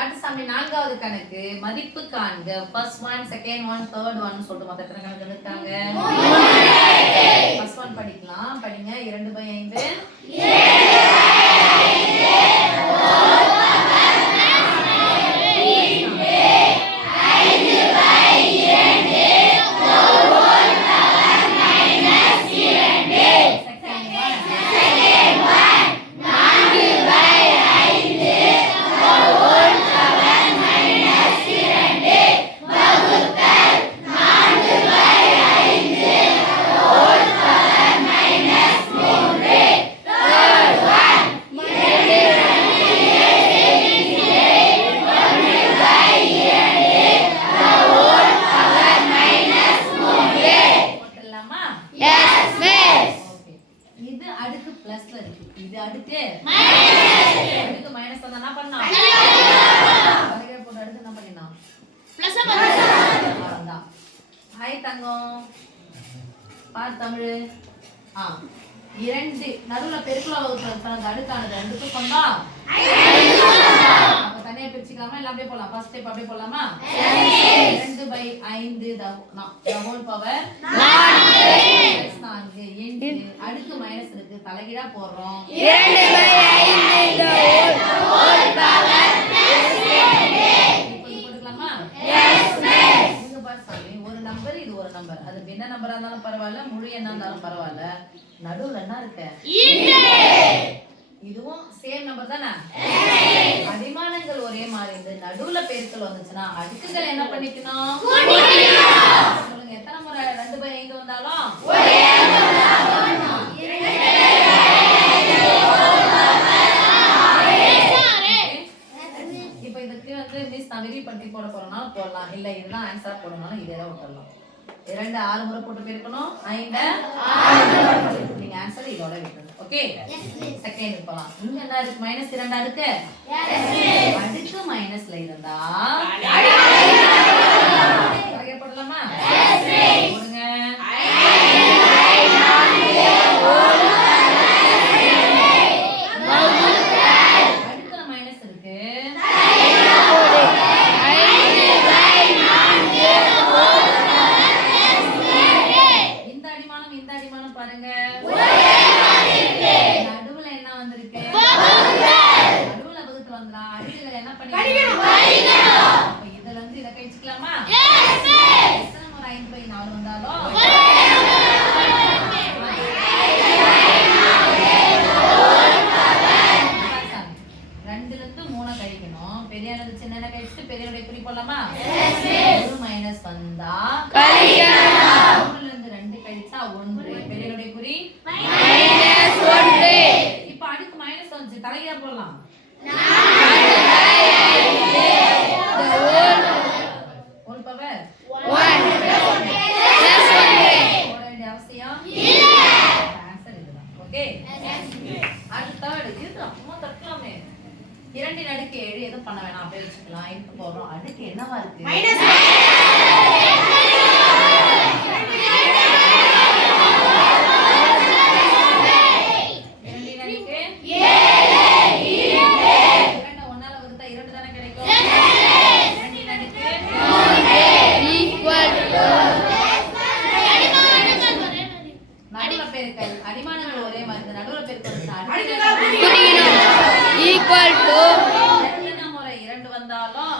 அடுத்து சாமி நான்காவது கணக்கு மதிப்பு காண்க. First one, second one, third one சொல்லிட்டு மொத்த எத்தனை கணக்கு இருக்காங்க? ஃபர்ஸ்ட் ஒன் படிக்கலாம். படிங்க. 2/5 நடுவுல பெருக்குல வகுத்து அடுக்கானது ரெண்டுக்கும் கொண்டா அப்ப தனியா பிரிச்சுக்கலாமா? இல்ல அப்படியே போலாம். ஃபர்ஸ்ட் ஸ்டெப் அப்படியே போலாமா? 2/5 the whole power 4 இன்டு அடுக்கு மைனஸ் இருக்கு தலைகீழா போடுறோம். 2/5 the whole power போட்டுக்கலாமா? Yes miss. இங்க பாரு சாமி, ஒரு நம்பர் இது ஒரு நம்பர். அது என்ன நம்பரா இருந்தாலும் பரவாயில்ல, முழு எண்ணா இருந்தாலும் பரவாயில்ல. நடுவுல என்ன இருக்கு? இதுவும் சேம் நம்பர் தானே? அடிமானங்கள் ஒரே மாதிரி இருந்து நடுவுல பெருக்கல் வந்துச்சுன்னா அடுக்குகள் என்ன பண்ணிக்கணும்? சொல்லுங்க. எத்தனை முறை 2/5 வந்தாலும் இப்ப இதுக்கு மிஸ் நான் விரி பண்ணி போட போறோம்னாலும் போடலாம். இல்ல இதுதான் ஆன்சரா போடணும்னாலும் இதே தான் விட்டுடலாம். 2 6 முறை போட்டு பெருக்கணும். 5 6 நீங்க ஆன்சர் இதோட விட்டுறணும். ஓகே, செகண்ட் போலாம். இங்க என்ன இருக்கு? -2 இருக்கு. அடுக்கு மைனஸ்ல இருந்தா கரெக்ட்டா போடலாமா? போடுங்க. அடுக்குல மைனஸ் இருக்கு. இந்த அடிமானம் பாருங்க. நடுவுல என்ன வந்திருக்கு? நடுவுல வகுத்துல வந்தா அடுக்குகள் என்ன பண்ணிக்கணும்? அப்ப இதுல இருந்து இத கழிச்சுக்கலாமா? எத்தனை முறை 5/4 வந்தாலும் ரெண்டுல இருந்து 3 கழிக்கணும். பெரியது சின்ன கழிச்சுட்டு பெரியவடைய குறி போடலாமா? ஒரு மைனஸ் வந்தா கழிக்கணும். 3ல இருந்து 2 கழிச்சா 1. பெரியவடைய குறி -1. இப்ப அடுக்கு மைனஸ் வந்து தலைகீழா போடலாம். whole power 1 போட வேண்டிய அவசியம் இல்ல. ஆன்சர் இதுதான். ஓகே, அடுத்து தேர்ட். இதுதான் சும்மா தட்டலாமே. 2 ன் அடுக்கு 7 எதுவும் பண்ண வேணாம், அப்படியே வச்சுக்கலாம். இதுக்கு போறோம். அடுக்கு என்னவா இருக்கு? அடிமானங்கள் ஒரே மாதிரி நடுவுல பெருக்கல் ஈக்குவல் டு எத்தனை முறை 2 வந்தாலும்